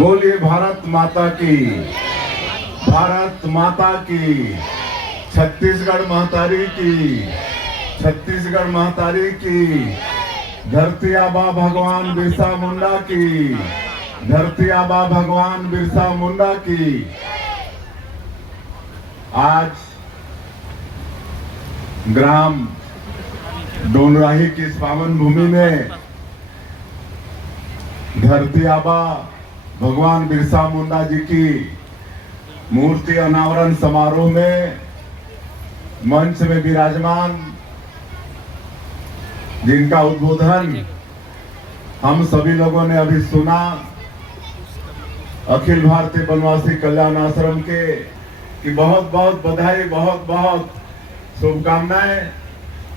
बोलिए भारत माता की, भारत माता की, छत्तीसगढ़ महतारी की, छत्तीसगढ़ महतारी की, धरती आबा भगवान बिरसा मुंडा की, धरती आबा भगवान बिरसा मुंडा की। आज ग्राम डोनराही की इस पावन भूमि में धरती आबा भगवान बिरसा मुंडा जी की मूर्ति अनावरण समारोह में मंच में विराजमान, जिनका उद्बोधन हम सभी लोगों ने अभी सुना, अखिल भारतीय वनवासी कल्याण आश्रम के की बहुत बहुत बधाई, बहुत बहुत शुभकामनाएं।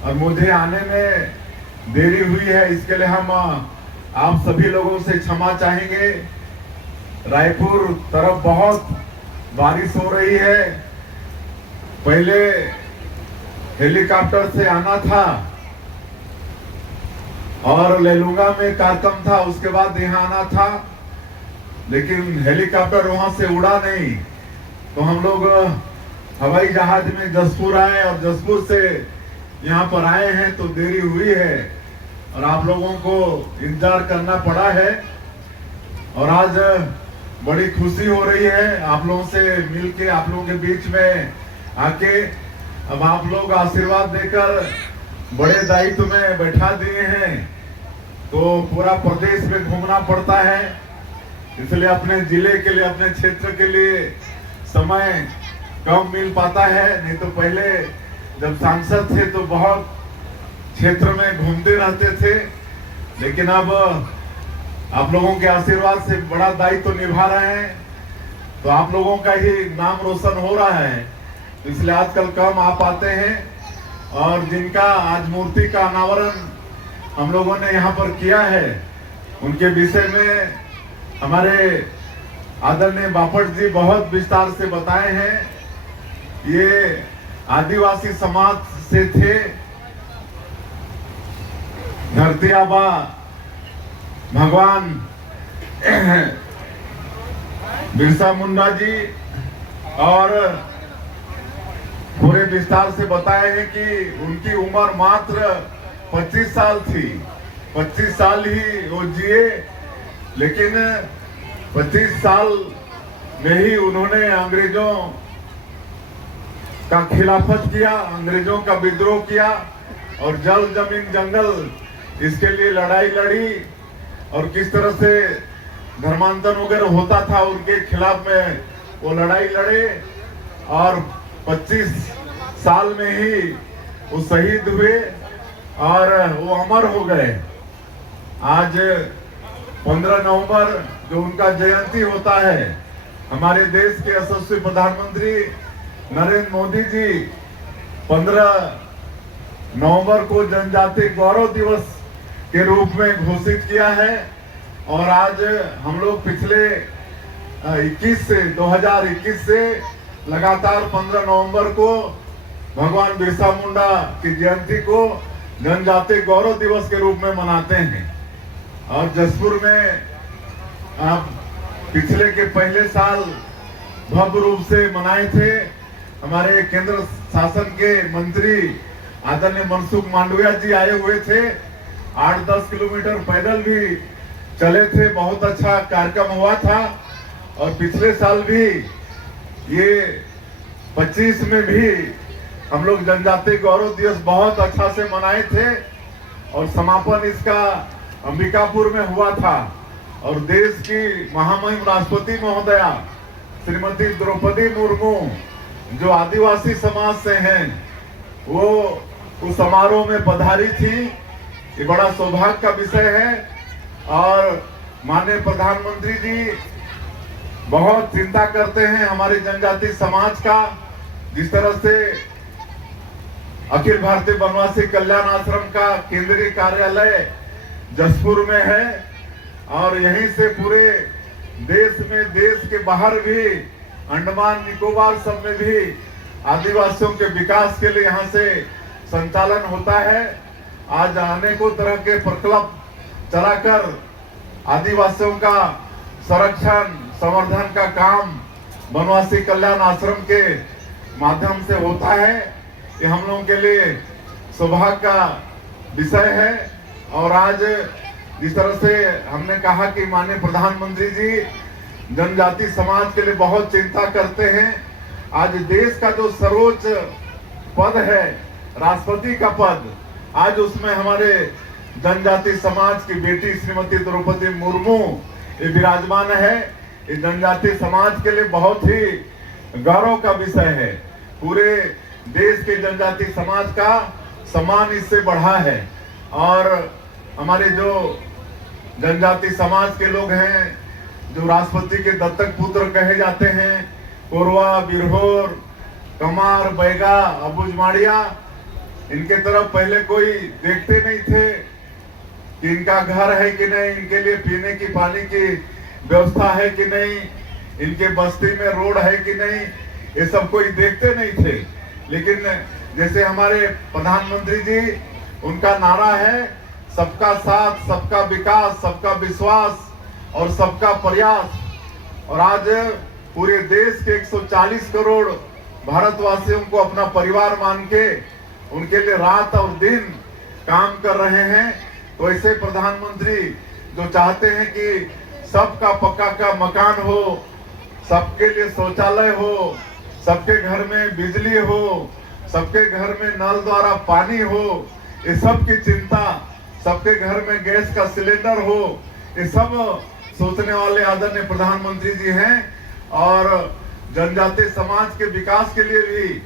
और मुझे आने में देरी हुई है, इसके लिए हम आप सभी लोगों से क्षमा चाहेंगे। रायपुर तरफ बहुत बारिश हो रही है, पहले हेलीकॉप्टर से आना था और लेलुंगा में कार्यक्रम था, उसके बाद यहाँ आना था, लेकिन हेलीकॉप्टर वहां से उड़ा नहीं, तो हम लोग हवाई जहाज में जसपुर आए और जसपुर से यहाँ पर आए हैं, तो देरी हुई है और आप लोगों को इंतजार करना पड़ा है। और आज बड़ी खुशी हो रही है आप लोगों से मिलके, आप लोगों के बीच में आके। अब आप लोग आशीर्वाद देकर बड़े दायित्व में बैठा दिए हैं, तो पूरा प्रदेश में घूमना पड़ता है, इसलिए अपने जिले के लिए, अपने क्षेत्र के लिए समय कम मिल पाता है। नहीं तो पहले जब सांसद थे तो बहुत क्षेत्र में घूमते रहते थे, लेकिन अब आप लोगों के आशीर्वाद से बड़ा दायित्व तो निभा रहे हैं, तो आप लोगों का ही नाम रोशन हो रहा है, इसलिए आजकल कम आ पाते हैं। और जिनका आज मूर्ति का अनावरण हम लोगों ने यहाँ पर किया है, उनके विषय में हमारे आदरणीय बापट जी बहुत विस्तार से बताए हैं। ये आदिवासी समाज से थे, धरती आबा भगवान बिरसा मुंडा जी, और पूरे विस्तार से बताए हैं कि उनकी उम्र मात्र 25 साल थी, 25 साल ही वो जिए, लेकिन 25 साल में ही उन्होंने अंग्रेजों का खिलाफत किया, अंग्रेजों का विद्रोह किया और जल जमीन जंगल इसके लिए लड़ाई लड़ी, और किस तरह से धर्मांतरण वगैरह होता था उनके खिलाफ में वो लड़ाई लड़े, और 25 साल में ही वो शहीद हुए और वो अमर हो गए। आज 15 नवंबर जो उनका जयंती होता है, हमारे देश के यशस्वी प्रधानमंत्री नरेंद्र मोदी जी 15 नवंबर को जनजातीय गौरव दिवस के रूप में घोषित किया है। और आज हम लोग पिछले 2021 से लगातार 15 नवंबर को भगवान बिरसा मुंडा की जयंती को जनजातीय गौरव दिवस के रूप में मनाते हैं। और जसपुर में पिछले के पहले साल भव्य रूप से मनाए थे। हमारे केंद्र शासन के मंत्री आदरणीय मनसुख मांडविया जी आए हुए थे, 8-10 किलोमीटर पैदल भी चले थे, बहुत अच्छा कार्यक्रम हुआ था। और पिछले साल भी ये 25 में भी हम लोग जनजातीय गौरव दिवस बहुत अच्छा से मनाए थे, और समापन इसका अंबिकापुर में हुआ था। और देश की महामहिम राष्ट्रपति महोदया श्रीमती द्रौपदी मुर्मू जो आदिवासी समाज से हैं, वो उस समारोह में पधारी थी। ये बड़ा सौभाग्य का विषय है। और माननीय प्रधानमंत्री जी बहुत चिंता करते हैं हमारे जनजाति समाज का, जिस तरह से अखिल भारतीय वनवासी कल्याण आश्रम का केंद्रीय कार्यालय जसपुर में है, और यहीं से पूरे देश में, देश के बाहर भी, अंडमान निकोबार सब में भी आदिवासियों के विकास के लिए यहाँ से संचालन होता है। आज अनेकों तरह के प्रकल्प चलाकर आदिवासियों का संरक्षण संवर्धन का काम वनवासी कल्याण आश्रम के माध्यम से होता है। ये हम लोगों के लिए सौभाग्य का विषय है। और आज जिस तरह से हमने कहा कि माननीय प्रधानमंत्री जी जनजाति समाज के लिए बहुत चिंता करते हैं। आज देश का जो सर्वोच्च पद है राष्ट्रपति का पद, आज उसमें हमारे जनजाति समाज की बेटी श्रीमती द्रौपदी मुर्मू ये विराजमान है। ये जनजाति समाज के लिए बहुत ही गौरव का विषय है। पूरे देश के जनजाति समाज का सम्मान इससे बढ़ा है। और हमारे जो जनजाति समाज के लोग हैं, जो राष्ट्रपति के दत्तक पुत्र कहे जाते हैं, कोरवा, बिरहोर, कमार, बैगा, अबुझमाड़िया, इनके तरफ पहले कोई देखते नहीं थे कि इनका घर है कि नहीं, इनके लिए पीने की पानी की व्यवस्था है कि नहीं, इनके बस्ती में रोड है कि नहीं, ये सब कोई देखते नहीं थे। लेकिन जैसे हमारे प्रधानमंत्री जी, उनका नारा है सबका साथ, सबका विकास, सबका विश्वास और सबका प्रयास। और आज पूरे देश के 140 करोड़ भारतवासियों को अपना परिवार मान के उनके लिए रात और दिन काम कर रहे हैं। तो ऐसे प्रधानमंत्री जो चाहते हैं कि सबका पक्का का मकान हो, सबके लिए शौचालय हो, सबके घर में बिजली हो, सबके घर में नल द्वारा पानी हो, ये सब की चिंता, सबके घर में गैस का सिलेंडर हो, ये सब सोचने वाले आदरणीय प्रधानमंत्री जी हैं। और जनजाति समाज के विकास के लिए भी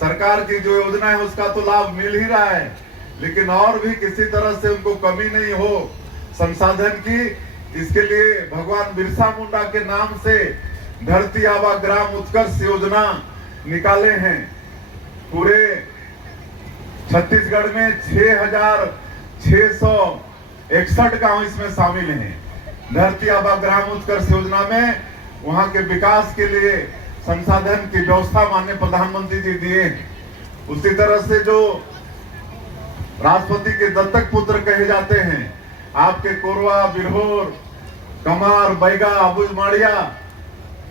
सरकार की जो योजना है उसका तो लाभ मिल ही रहा है, लेकिन और भी किसी तरह से उनको कमी नहीं हो संसाधन की। इसके लिए भगवान बिरसा मुंडा के नाम से धरती आबा ग्राम उत्कर्ष योजना निकाले हैं। पूरे छत्तीसगढ़ में 6,661 गांव इसमें शामिल हैं। धरती आबा ग्राम उत्कर्ष योजना में वहां के विकास के लिए संसाधन की व्यवस्था माननीय प्रधानमंत्री जी दिए। उसी तरह से जो राष्ट्रपति के दत्तक पुत्र कहे जाते हैं, आपके कोरवा, बिरहोर, कमार, बैगा, अबुझमाड़िया,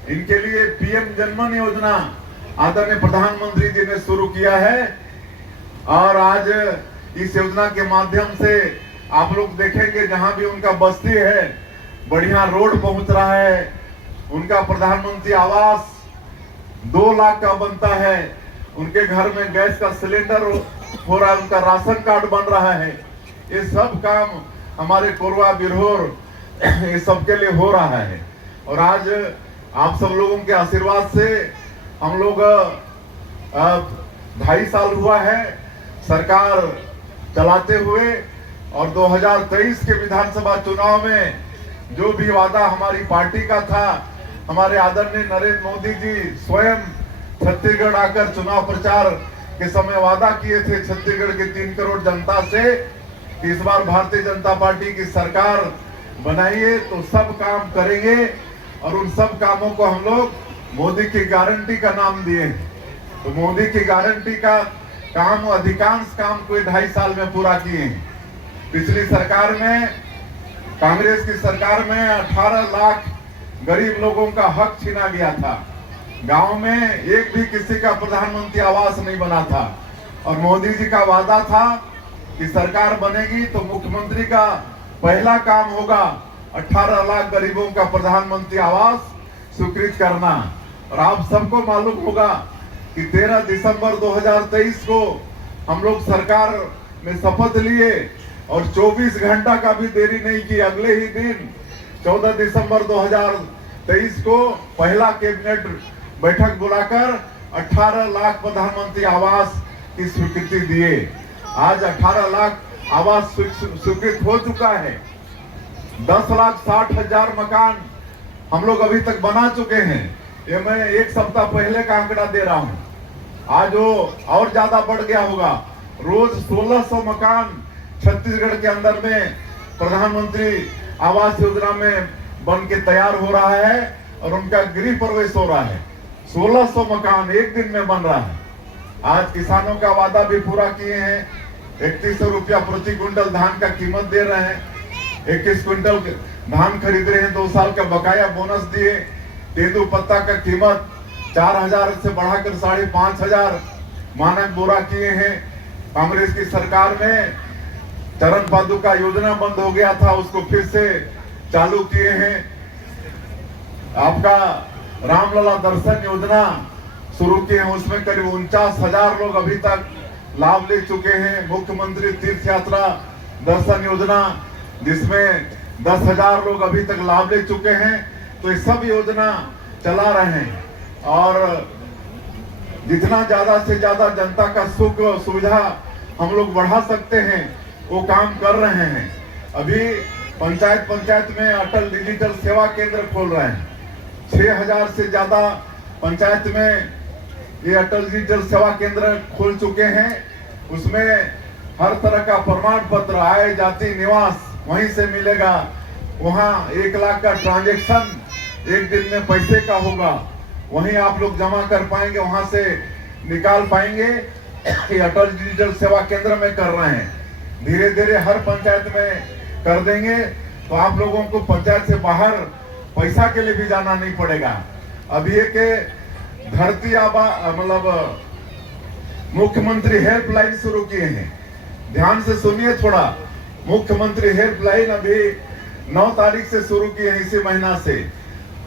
इनके लिए पीएम जनमन योजना आदरणीय प्रधानमंत्री जी ने शुरू किया है। और आज इस योजना के माध्यम से आप लोग देखेंगे जहां भी उनका बस्ती है बढ़िया रोड पहुंच रहा है। उनका प्रधानमंत्री आवास 2 लाख का बनता है। उनके घर में गैस का सिलेंडर हो रहा है, उनका राशन कार्ड बन रहा है। ये सब काम हमारे कोरवा, बिरहोर, ये सबके लिए हो रहा है। और आज आप सब लोगों के आशीर्वाद से हम लोग 2.5 साल हुआ है सरकार चलाते हुए। और 2023 के विधानसभा चुनाव में जो भी वादा हमारी पार्टी का था, हमारे आदरणीय नरेंद्र मोदी जी स्वयं छत्तीसगढ़ आकर चुनाव प्रचार के समय वादा किए थे छत्तीसगढ़ के 3 करोड़ जनता से कि इस बार भारतीय जनता पार्टी की सरकार बनाइए तो सब काम करेंगे। और उन सब कामों को हम लोग मोदी की गारंटी का नाम दिए। तो मोदी की गारंटी का काम, अधिकांश काम कोई 2.5 साल में पूरा किए हैं। पिछली सरकार में, कांग्रेस की सरकार में 18 लाख गरीब लोगों का हक छीना गया था। गांव में एक भी किसी का प्रधानमंत्री आवास नहीं बना था। और मोदी जी का वादा था कि सरकार बनेगी तो मुख्यमंत्री का पहला काम होगा 18 लाख गरीबों का प्रधानमंत्री आवास स्वीकृत करना। और आप सबको मालूम होगा कि 13 दिसंबर 2023 को हम लोग सरकार में शपथ लिए और 24 घंटा का भी देरी नहीं की। अगले ही दिन 14 दिसंबर 2023 को पहला कैबिनेट बैठक बुलाकर 18 लाख प्रधानमंत्री आवास की स्वीकृति दिए। आज 18 लाख आवास स्वीकृत हो चुका है। 10,60,000 मकान हम लोग अभी तक बना चुके हैं। ये मैं 1 सप्ताह पहले का आंकड़ा दे रहा हूँ। आज वो और ज्यादा बढ़ गया होगा। रोज 1600 मकान छत्तीसगढ़ के अंदर में प्रधानमंत्री आवास योजना में बन के तैयार हो रहा है और उनका गृह प्रवेश हो रहा है। 1600 मकान एक दिन में बन रहा है। आज किसानों का वादा भी पूरा किए हैं। 3100 रुपया प्रति क्विंटल धान का कीमत दे रहे हैं। 21 क्विंटल धान खरीद रहे हैं, 2 साल का बकाया बोनस दिए, तेंदू पत्ता का कीमत 4,000 से बढ़ाकर 5,500 मानक बोरा किए हैं। कांग्रेस की सरकार में चरण पादुका योजना बंद हो गया था, उसको फिर से चालू किए हैं। आपका रामलला दर्शन योजना शुरू किए हैं, उसमें करीब 49,000 लोग अभी तक लाभ ले चुके हैं। मुख्यमंत्री तीर्थ यात्रा दर्शन योजना, जिसमें 10,000 लोग अभी तक लाभ ले चुके हैं। तो ये सब योजना चला रहे हैं और जितना ज्यादा से ज्यादा जनता का सुख सुविधा हम लोग बढ़ा सकते हैं वो काम कर रहे हैं। अभी पंचायत में अटल डिजिटल सेवा केंद्र खोल रहे हैं। 6,000 से ज्यादा पंचायत में ये अटल डिजिटल सेवा केंद्र खोल चुके हैं। उसमें हर तरह का प्रमाण पत्र, आय, जाति, निवास वहीं से मिलेगा। वहाँ 1 लाख का ट्रांजैक्शन एक दिन में पैसे का होगा, वहीं आप लोग जमा कर पाएंगे, वहां से निकाल पाएंगे। ये अटल डिजिटल सेवा केंद्र में कर रहे हैं, धीरे धीरे हर पंचायत में कर देंगे। तो आप लोगों को पंचायत से बाहर पैसा के लिए भी जाना नहीं पड़ेगा। अब ये के धरती आबा मतलब मुख्यमंत्री हेल्पलाइन शुरू किए हैं, ध्यान से सुनिए थोड़ा। मुख्यमंत्री हेल्पलाइन अभी 9 तारीख से शुरू किए हैं, इसी महीना से।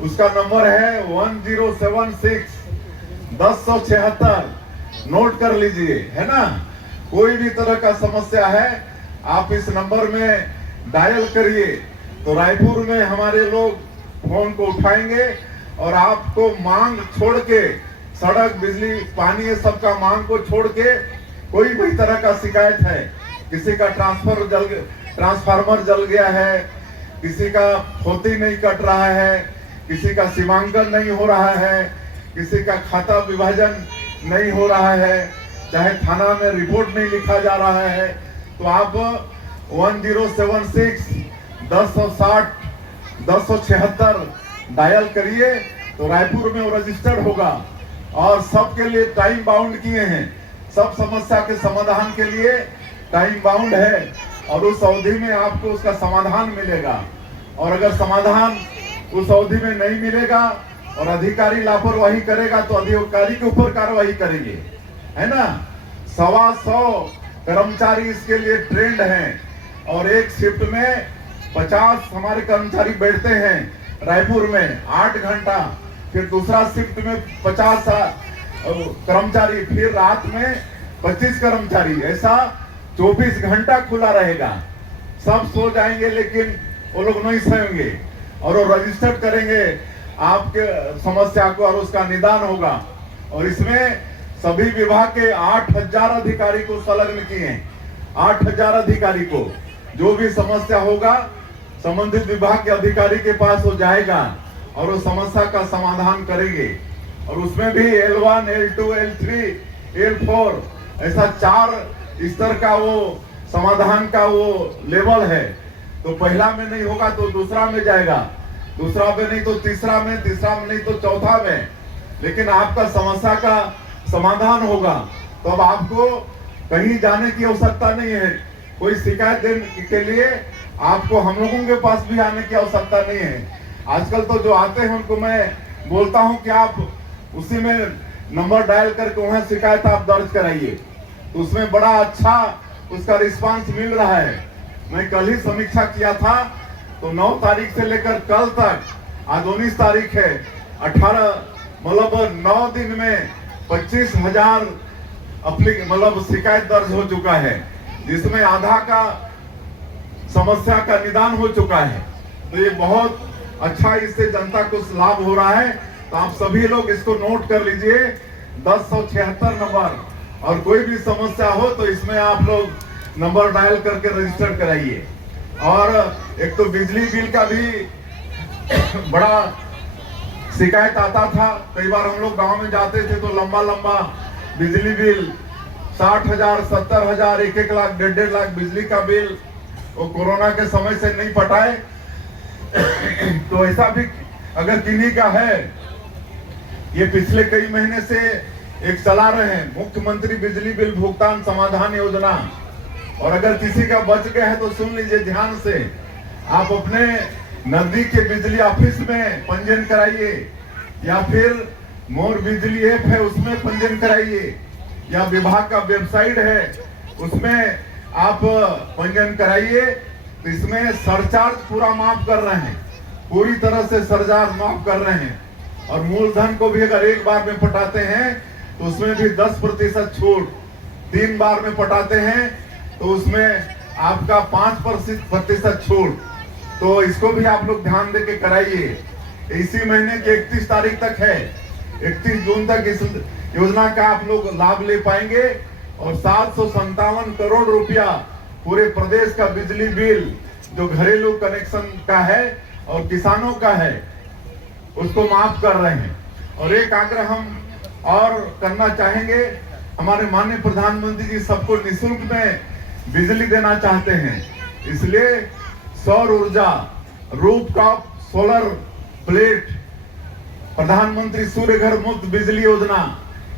उसका नंबर है 1076 1076। नोट कर लीजिए, है ना। कोई भी तरह का समस्या है आप इस नंबर में डायल करिए, तो रायपुर में हमारे लोग फोन को उठाएंगे और आपको मांग छोड़ के, सड़क, बिजली, पानी, ये सब का मांग को छोड़ के कोई भी तरह का शिकायत है, किसी का ट्रांसफार्मर जल गया है, किसी का खेती नहीं कट रहा है, किसी का सीमांकन नहीं हो रहा है, किसी का खाता विभाजन नहीं हो रहा है, चाहे थाना में रिपोर्ट नहीं लिखा जा रहा है, तो आप 1076 1060 1076 डायल करिए, तो रायपुर में वो रजिस्टर्ड होगा। और सबके लिए टाइम बाउंड किए हैं, सब समस्या के समाधान के लिए टाइम बाउंड है और उस अवधि में आपको उसका समाधान मिलेगा। और अगर समाधान उस अवधि में नहीं मिलेगा और अधिकारी लापरवाही करेगा तो अधिकारी के ऊपर कार्रवाई करेंगे, है ना। 125 कर्मचारी इसके लिए ट्रेंड हैं और एक शिफ्ट में 50 हमारे कर्मचारी बैठते हैं रायपुर में 8 घंटा, फिर दूसरा शिफ्ट में 50 कर्मचारी, फिर रात में 25 कर्मचारी, ऐसा 24 घंटा खुला रहेगा। सब सो जाएंगे लेकिन वो लोग नहीं सोएंगे और वो रजिस्टर करेंगे आपके समस्या को और उसका निदान होगा। और इसमें सभी विभाग के 8,000 अधिकारी को संलग्न किए हैं। 8,000 अधिकारी को जो भी समस्या होगा संबंधित विभाग के अधिकारी के पास वो जाएगा और वो समस्या का समाधान करेंगे। और उसमें भी L1, L2, L3, L4 ऐसा 4 स्तर का वो समाधान का वो लेवल है। तो पहला में नहीं होगा तो दूसरा में जाएगा, दूसरा में नहीं तो तीसरा में, तीसरा में नहीं तो चौथा में, लेकिन आपका समस्या का समाधान होगा। तो अब आपको कहीं जाने की आवश्यकता नहीं है, कोई शिकायत देने के लिए आपको हम लोगों के पास भी आने की आवश्यकता नहीं है। आजकल तो जो आते हैं उनको मैं बोलता हूं कि आप उसी में नंबर डायल करके वहां शिकायत आप दर्ज कराइए, तो उसमें बड़ा अच्छा उसका रिस्पांस मिल रहा है। मैं कल ही समीक्षा किया था, तो 9 तारीख से लेकर कल तक, आज 19 तारीख है, 18 मतलब 9 दिन में 25,000 मतलब शिकायत दर्ज हो चुका है, जिसमें आधा का समस्या का निदान हो चुका है। तो ये बहुत अच्छा, इससे जनता को लाभ हो रहा है। तो आप सभी लोग इसको नोट कर लीजिए, 1076 नंबर। और कोई भी समस्या हो तो इसमें आप लोग नंबर डायल करके रजिस्टर कराइए। और एक तो बिजली बिल का भी बड़ा शिकायत आता था, कई बार हम लोग गांव में जाते थे तो लंबा लंबा बिजली बिल 60,000 70,000 1-1 लाख 1.5 लाख बिजली का बिल, वो कोरोना के समय से नहीं पटाए। तो ऐसा भी अगर किन्हीं का है, ये पिछले कई महीने से एक चला रहे हैं मुख्यमंत्री बिजली बिल भुगतान समाधान योजना। और अगर किसी का बच गया है तो सुन लीजिए ध्यान से, आप अपने नजदीक के बिजली ऑफिस में पंजीयन कराइए, या फिर मोर बिजली ऐप है उसमें पंजीयन कराइए, या विभाग का वेबसाइट है उसमें आप पंजीयन कराइए। तो इसमें सरचार्ज पूरा माफ कर रहे हैं, पूरी तरह से सरचार्ज माफ कर रहे हैं। और मूलधन को भी अगर एक बार में पटाते हैं तो उसमें भी 10% छूट, 3 बार में पटाते हैं तो उसमें आपका 5% छूट। तो इसको भी आप लोग ध्यान देके कराइए। इसी महीने की 31 तारीख तक है, 31 जून तक इस योजना का आप लोग लाभ ले पाएंगे। और 757 करोड़ रुपया पूरे प्रदेश का बिजली बिल जो घरेलू कनेक्शन का है और किसानों का है उसको माफ कर रहे हैं। और एक आग्रह हम और करना चाहेंगे, हमारे माननीय प्रधानमंत्री जी सबको निःशुल्क में बिजली देना चाहते हैं, इसलिए सौर ऊर्जा रूफटॉप सोलर प्लेट प्रधानमंत्री सूर्य घर मुफ्त बिजली योजना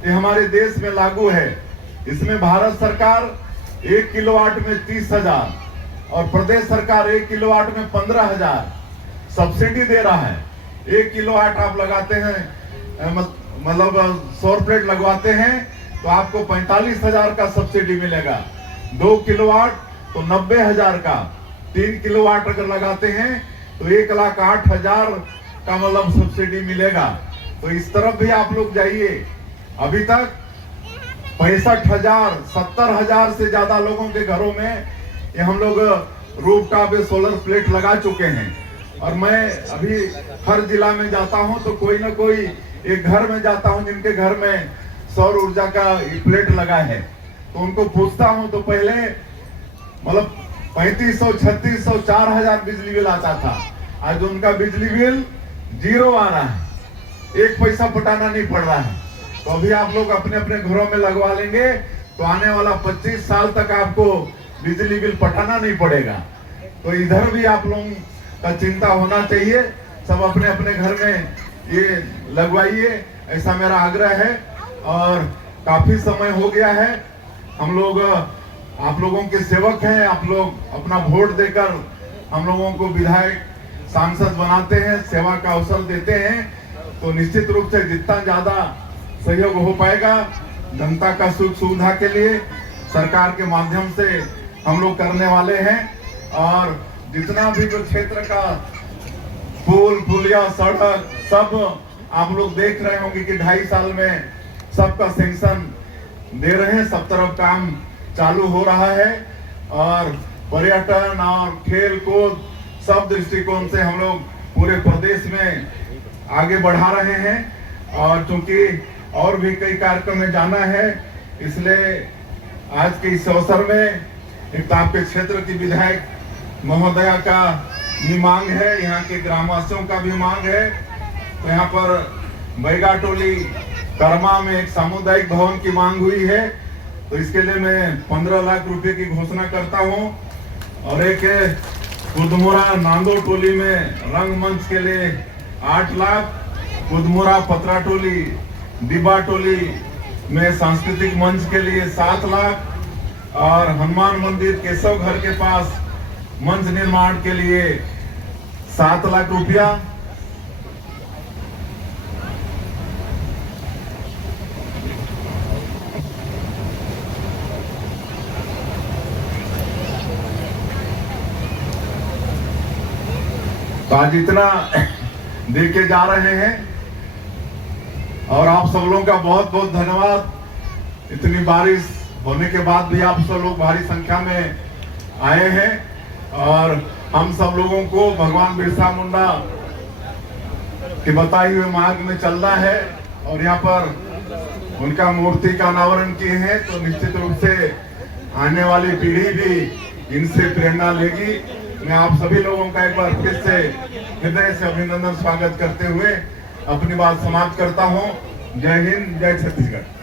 ये हमारे देश में लागू है। इसमें भारत सरकार 1 किलोवाट में 30,000 और प्रदेश सरकार 1 किलोवाट में 15,000 सब्सिडी दे रहा है। 1 किलोवाट आप लगाते हैं, मतलब सौर प्लेट लगवाते हैं तो आपको 45,000 का सब्सिडी मिलेगा। 2 किलोवाट तो 90,000 का, 3 किलोवाट अगर लगाते हैं तो 1,08,000 का मतलब सब्सिडी मिलेगा। तो इस तरफ भी आप लोग जाइए। अभी तक 65,000 70,000 से ज्यादा लोगों के घरों में ये हम लोग रूफटॉप सोलर प्लेट लगा चुके हैं। और मैं अभी हर जिला में जाता हूं तो कोई ना कोई एक घर में जाता हूं जिनके घर में सौर ऊर्जा का प्लेट लगा है, तो उनको पूछता हूं तो पहले मतलब 3500 3600 4000 बिजली बिल आता था। आज उनका बिजली बिल 0 आ रहा है, 1 पैसा पटाना नहीं पड़ रहा है। तो अभी आप लोग अपने अपने घरों में लगवा लेंगे तो आने वाला 25 साल तक आपको बिजली बिल पटाना नहीं पड़ेगा। तो इधर भी आप लोगों का चिंता होना चाहिए, सब अपने अपने घर में ये लगवाइए, ऐसा मेरा आग्रह है। और काफी समय हो गया है, हम लोग आप लोगों के सेवक हैं, आप लोग अपना वोट देकर हम लोगों को विधायक सांसद बनाते हैं, सेवा का अवसर देते हैं। तो निश्चित रूप से जितना ज्यादा सहयोग हो पाएगा जनता का सुख सुविधा के लिए सरकार के माध्यम से हम लोग करने वाले हैं। और जितना भी जो क्षेत्र का पुल पुलिया सड़क सब आप लोग देख रहे होंगे कि 2.5 साल में सबका सेंक्शन दे रहे हैं, सब तरफ काम चालू हो रहा है। और पर्यटन और खेल कूद सब दृष्टिकोण से हम लोग पूरे प्रदेश में आगे बढ़ा रहे हैं। और चूंकि और भी कई कार्यक्रम में जाना है, इसलिए आज के इस अवसर में एक तो आपके क्षेत्र की विधायक महोदया का भी मांग है, यहाँ के ग्रामवासियों का भी मांग है। तो यहाँ पर बैगा टोली कर्मा में एक सामुदायिक भवन की मांग हुई है, तो इसके लिए मैं 15 लाख रुपए की घोषणा करता हूँ। और एक कुदमुरा नांदो टोली में रंगमंच के लिए 8 लाख, कुदमुरा पत्रा टोली डिब्बा टोली में सांस्कृतिक मंच के लिए 7 लाख, और हनुमान मंदिर केशव घर के पास मंच निर्माण के लिए 7 लाख रुपया। तो आज इतना दे के जा रहे हैं और आप सब लोगों का बहुत बहुत धन्यवाद। इतनी बारिश होने के बाद भी आप सब लोग भारी संख्या में आए हैं और हम सब लोगों को भगवान बिरसा मुंडा के बताए हुए मार्ग में चलना है। और यहाँ पर उनका मूर्ति का अनावरण किए हैं, तो निश्चित रूप से आने वाली पीढ़ी भी इनसे प्रेरणा लेगी। मैं आप सभी लोगों का एक बार फिर से हृदय से अभिनंदन स्वागत करते हुए अपनी बात समाप्त करता हूँ। जय हिंद, जय छत्तीसगढ़।